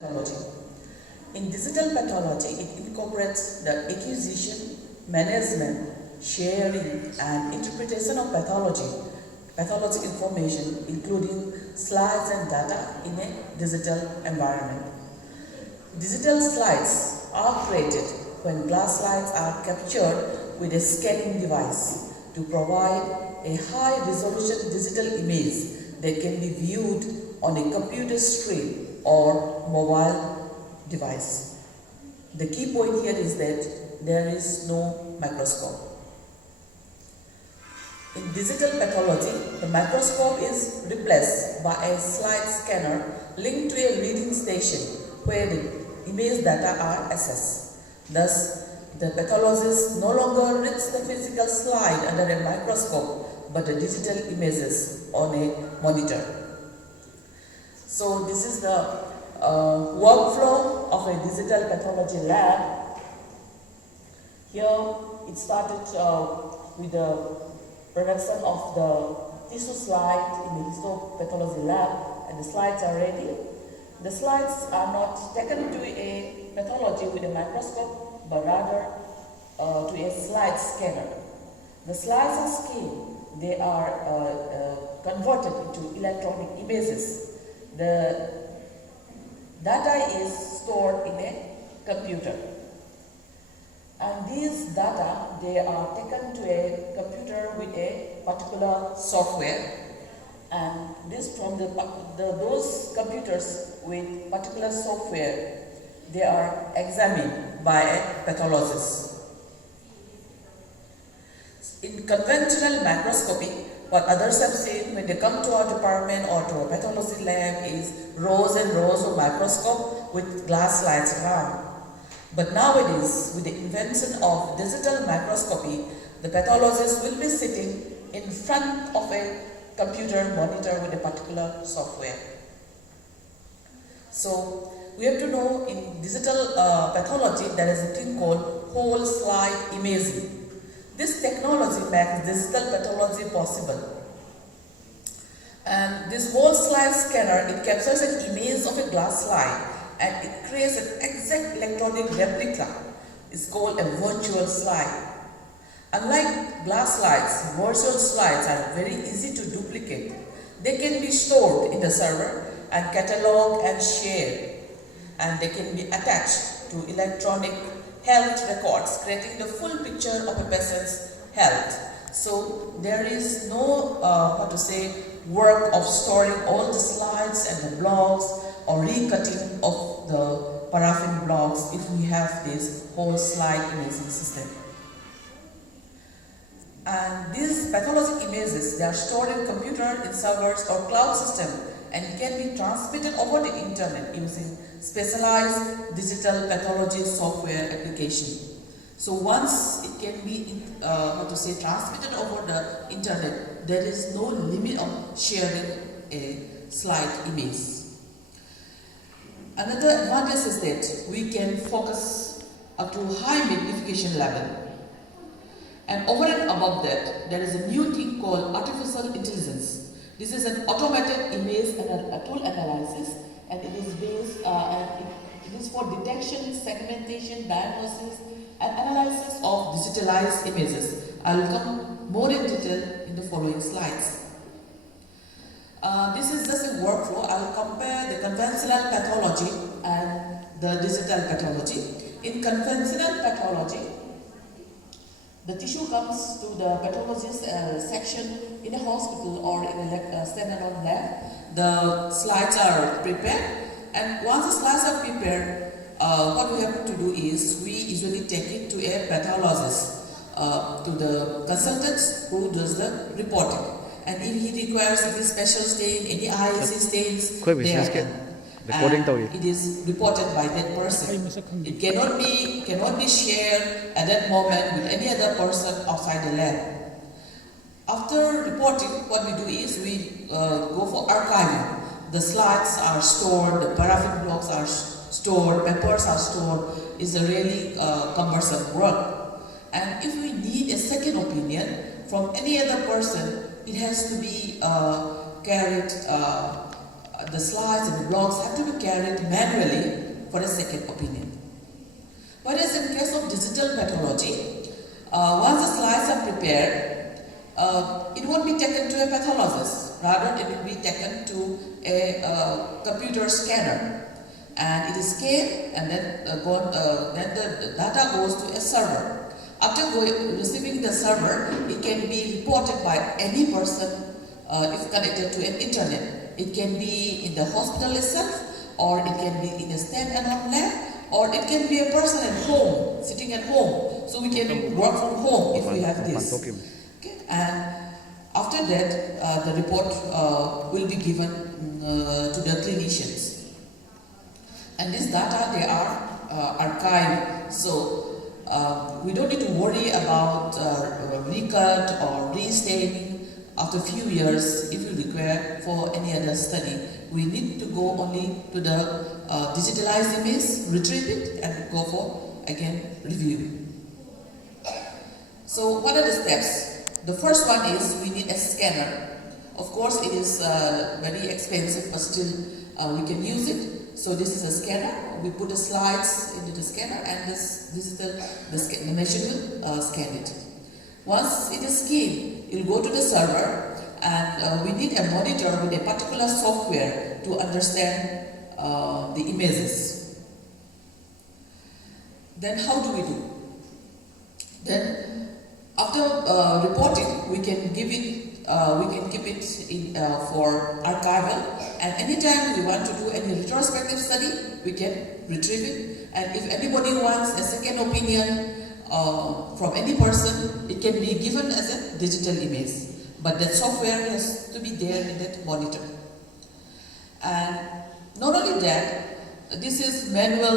Pathology. In digital pathology, it incorporates the acquisition, management, sharing, and interpretation of pathology information, including slides and data in a digital environment. Digital slides are created when glass slides are captured with a scanning device to provide a high-resolution digital image that can be viewed on a computer screen or mobile device. The key point here is that there is no microscope. In digital pathology, the microscope is replaced by a slide scanner linked to a reading station where the image data are assessed. Thus, the pathologist no longer reads the physical slide under a microscope but the digital images on a monitor. So this is the workflow of a digital pathology lab. Here it started with the production of the tissue slide in the histopathology lab, and the slides are ready. The slides are not taken to a pathology with a microscope, but rather to a slide scanner. The slides are scanned. They are converted into electronic images. The data is stored in a computer, and these data, they are taken to a computer with a particular software, and this from those computers with particular software, they are examined by a pathologist. In conventional microscopy, what others have seen when they come to our department or to a pathology lab is rows and rows of microscope with glass slides around. But nowadays, with the invention of digital microscopy, the pathologist will be sitting in front of a computer monitor with a particular software. So, we have to know in digital pathology there is a thing called whole slide imaging. This technology makes digital pathology possible. And this whole slide scanner, it captures an image of a glass slide and it creates an exact electronic replica. It's called a virtual slide. Unlike glass slides, virtual slides are very easy to duplicate. They can be stored in the server and cataloged and shared. And they can be attached to electronic health records, creating the full picture of a patient's health. So there is no work of storing all the slides and the blocks or recutting of the paraffin blocks if we have this whole slide imaging system. And these pathologic images, they are stored in computer, in servers or cloud system, and it can be transmitted over the internet using specialized digital pathology software application. So once it can be transmitted over the internet, there is no limit of sharing a slide image. Another advantage is that we can focus up to high magnification level. And over and above that, there is a new thing called artificial intelligence. This is an automated image tool analysis, and it is based it is for detection, segmentation, diagnosis, and analysis of digitalized images. I will come more in detail in the following slides. This is just a workflow. I will compare the conventional pathology and the digital pathology. In conventional pathology, the tissue comes to the pathologist section in a hospital or in a standalone lab. The slides are prepared, and once the slides are prepared, what we have to do is we usually take it to a pathologist, to the consultant who does the reporting. And if he requires any special stain, any IAC stains, they are done. And it is reported by that person. It cannot be shared at that moment with any other person outside the lab. After reporting, what we do is we go for archiving. The slides are stored, the paraffin blocks are stored, papers are stored. It's a really cumbersome work. And if we need a second opinion from any other person, it has to be carried the slides and the blogs have to be carried manually for a second opinion. Whereas in case of digital pathology, once the slides are prepared, it won't be taken to a pathologist. Rather, it will be taken to a computer scanner, and it is scanned, and then the data goes to a server. After receiving the server, it can be reported by any person if connected to an internet. It can be in the hospital itself, or it can be in a stand-alone lab, or it can be a person at home, sitting at home. So we can work from home if we have this. Okay? And after that, the report will be given to the clinicians. And this data, they are archived. So we don't need to worry about recut or restaining after a few years if we require for any other study. We need to go only to the digitalized image, retrieve it, and go for, again, review. So what are the steps? The first one is we need a scanner. Of course, it is very expensive, but still we can use it. So this is a scanner. We put the slides into the scanner, and the machine will scan it. Once it is scanned, it will go to the server, and we need a monitor with a particular software to understand the images. Then how do we do? Then after reporting, we can give it. We can keep it in, for archival, and anytime we want to do any retrospective study, we can retrieve it. And if anybody wants a second opinion from any person, it can be given as a digital image. But that software has to be there in that monitor. And not only that, this is manual